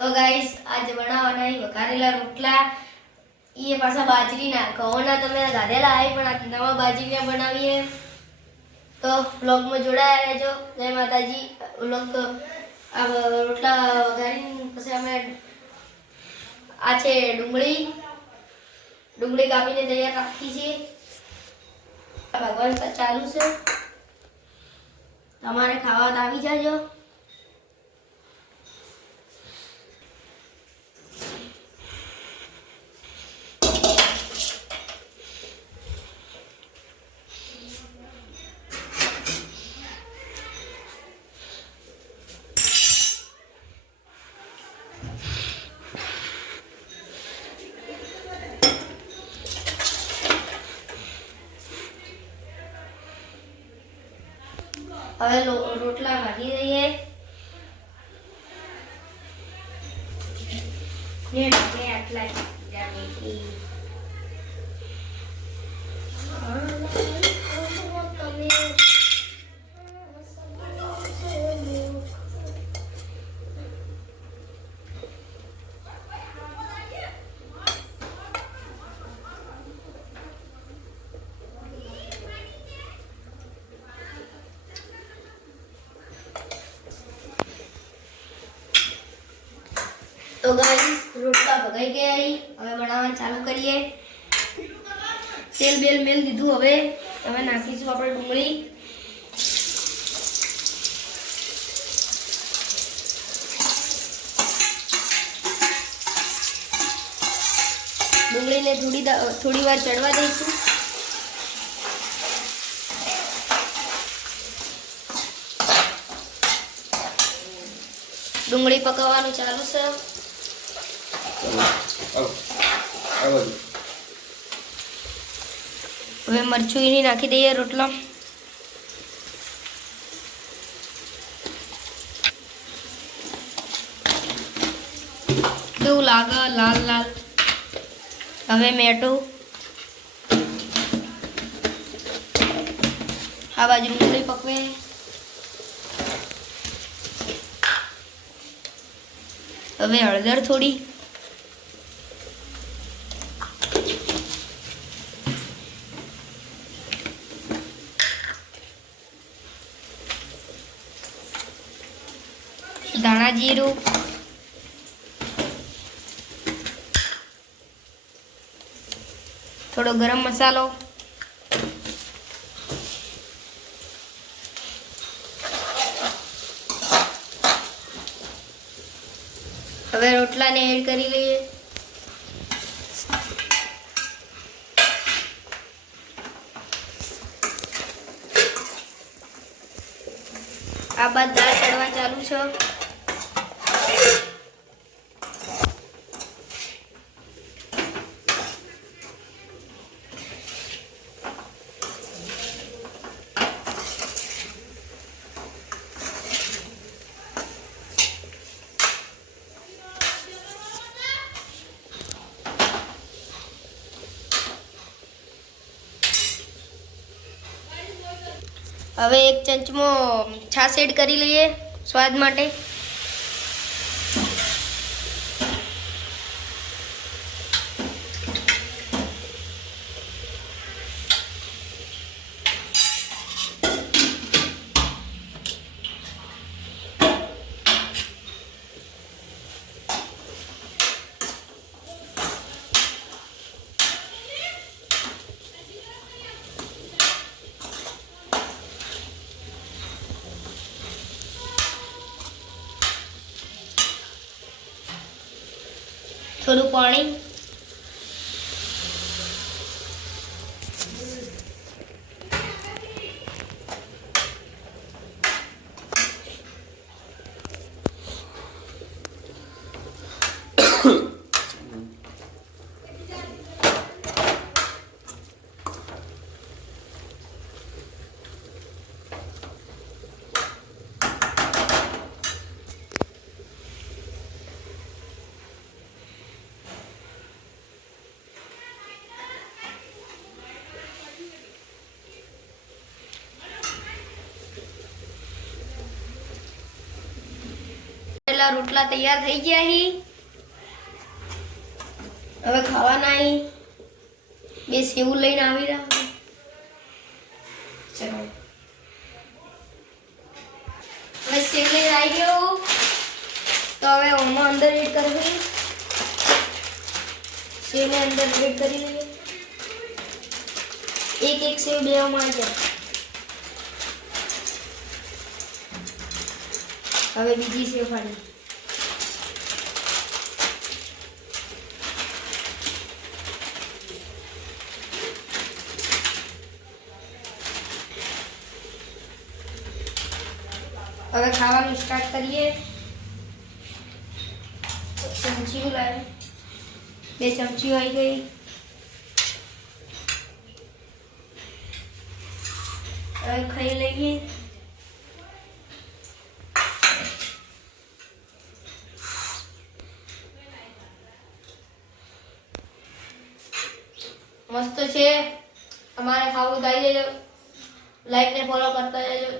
તો ગાઈસ આજે બનાવવાના વઘારેલા રોટલા એ પાછા બાજરીના ઘઉંના તમે ગાધેલા આવી પણ આ નવા બાજરીના બનાવીએ તો વ્લોગમાં જોડાયા રહેજો. જય માતાજી. વ્લોગ આ રોટલા વઘારીને પછી અમે આ છે ડુંગળી કાપીને તૈયાર રાખી છે. ભગવાન ચાલુ છે. તમારે ખાવા આવી જાજો. હવે રોટલા કાઢી દઈએ. આટલા તો ગાઈસ રોટલા ભગાઈ ગયા. હવે બનાવવાનું ચાલુ કરીએ. તેલ બેલ મેલ દીધું. હવે નાખીશું આપણે ડુંગળી. ડુંગળીને થોડી વાર ચડવા દઈશું. ડુંગળી પકાવવાનું ચાલુ છે. હવે મરચું એની નાખી દઈએ રોટલા. કેવું લાગે લાલ લાલ. હવે મેટું આ બાજુ ડુંગળી પકવે. હવે હળદર થોડી. ધાણા જીરું. થોડો ગરમ મસાલો. હવે રોટલાને એડ કરી લઈએ. આ બાદ દાળ ચડવા ચાલુ છે. હવે એક ચમચો છાશ એડ કરી લઈએ સ્વાદ માટે. થોડું પાણી. વઘારેલા રોટલા તૈયાર થઈ ગયા હી. હવે ખાવાના હી. બે સેવ લઈને આવી રહ્યા. ચલો હવે સેવ લઈને આવી ગયો. તો હવે ઓમાં અંદર એડ કરવી. સેવને અંદર એડ કરી લઈએ. એક સેવ બેમાં જાય. હવે બીજી સેવ ફાડી. હવે ખાવાનું સ્ટાર્ટ કરીએ. ચમચી લાવે. 2 ચમચી આવી ગઈ. હવે ખાઈ લઈએ. મસ્ત છે. તમારે ખાવું તો આવી જજો. લાઈક ને ફોલો કરતા જજો.